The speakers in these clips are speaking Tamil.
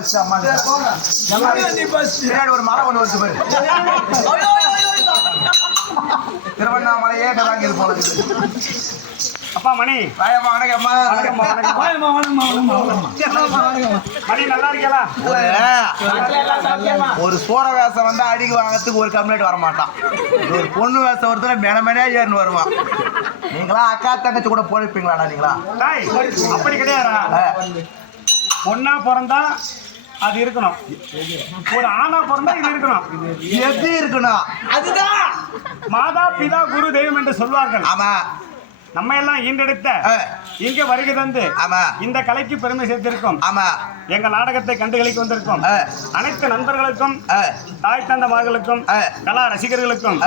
பஸ் அம்மா பின்னாடி ஒரு மரம் ஒன்று வருது பாரு. திருவண்ணாமலையே கதாங்க இது போல. அப்பா மணி வாயம்மா வணக்கம்மா. மணி நல்லா இருக்கீங்களா? ஒரு சோழ வேஷம் வந்தா அடிக்கு வாங்கறதுக்கு ஒரு கம்ப்ளைண்ட் வர மாட்டான். ஒரு பொண்ணு வேஷம் ஒருத்தர மெனமெனே ஏறின்னு வருவான். நீங்களா அக்கா தங்கச்சி கூட போயிருப்பீங்களாடா நீங்களா? அப்படி கிடையாதா? பொண்ணா பிறந்தா அது இருக்கணும், ஒரு ஆணா பிறந்தா இது இருக்கணும். எது இருக்கணும்? அதுதான் மாதா பிதா குரு தெய்வம் என்று சொல்வார்கள். ஆமா, நம்ம எல்லாம் ஈண்டெடுத்த இங்க வருகை தந்து ஆமா இந்த கலைக்கு பெருமை சேர்த்திருக்கோம். ஆமா, எங்கள் நாடகத்தை கண்டுகளிக்க வந்திருக்கோம். அனைத்து நண்பர்களுக்கும், தாய் தந்தமார்களுக்கும், கலா ரசிகர்களுக்கும்,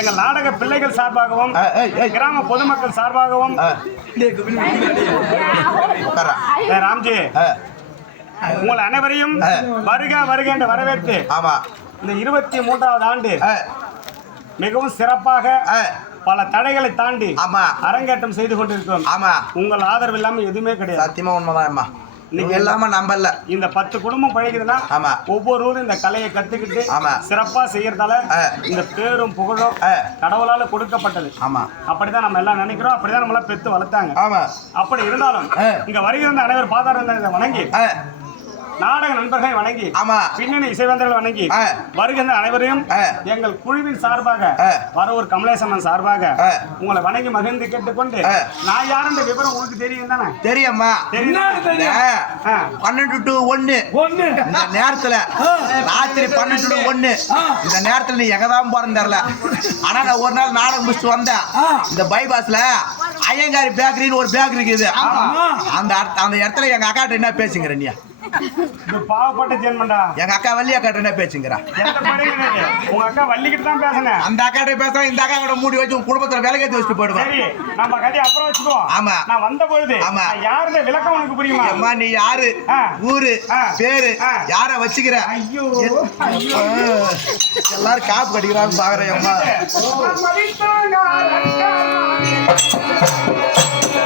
எங்கள் நாடக பிள்ளைகள் சார்பாகவும், கிராம பொதுமக்கள் சார்பாகவும், ராம்ஜி உங்கள் அனைவரையும் வருக வருக என்று வரவேற்று இந்த 23வது ஆண்டு மிகவும் சிறப்பாக பல தடைகளை தாண்டி அரங்கேற்றம் செய்து கொண்டிருக்கிறோம். உங்கள் ஆதரவு இல்லாம எதுவுமே கிடையாது. சத்தியமா உண்மைதான். நீங்க எல்லாம நம்பல. இந்த 10 குடும்பம் பழகுதுன்னா ஒவ்வொரு ஊரும் இந்த கலையை கத்துக்கிட்டு சிறப்பா செய்யறதால இந்த பேரும் புகழும் கடவுளால கொடுக்கப்பட்டது. அப்படிதான் நம்ம எல்லாம் நினைக்கிறோம். அப்படிதான் நம்மள பெத்து வளர்த்தாங்க. அப்படி இருந்தாலும் இங்க வருகிற அனைவர் பாதார வணங்கி, நாடக நண்பர்களை வணங்கி, பின்னணி இசைவந்தர்கள் வணங்கி, வருகின்ற அனைவரையும் எங்கள் குழுவின் சார்பாக வரவூர் கமலேசன் சார்பாக உங்களை வணங்கி மகிழ்ந்து கேட்டுக்கொண்டு, நான் யார் என்ற விவரம் உங்களுக்கு தெரியும் தானே? தெரியுமா? 12 to 1 இந்த நேரத்துல, ராத்திரி 12 to 1 இந்த நேரத்துல நீ எங்கதான் போறன்னு தெரியல. ஆனா நான் ஒரு நாள் நாடகம் முடிச்சுட்டு வந்தேன். இந்த பைபாஸ்ல ஐயங்காரி பேக்கரின்னு ஒரு பேக்கரி இருக்குது. அந்த இடத்துல எங்க அக்காட்ட என்ன பேசுங்கிற? நீ பாவப்பட்ட ஜென்மண்டா. எங்க அக்கா வள்ளி அக்காட்ட என்ன பேசுங்கிறா? உங்க அக்கா வள்ளிக்கிட்டு தான் பேசுனேன். அந்த அக்காட்ட பேசுறேன். இந்த அக்கா கூட மூடி வச்சு குடும்பத்துல விலகேற்றி வச்சுட்டு போயிடுவேன். நம்ம கதையை அப்புறம் வச்சுக்குவோம். ஆமா, நான் வந்த பொழுது யாருடைய விளக்கம் உனக்கு புரியுமா? அம்மா நீ யாரு, ஊரு பேரு, யார வச்சுக்கிற? ஐயோ எல்லாரும் காப்பு கடிக்கிறான்னு பாக்குறேன். அம்மா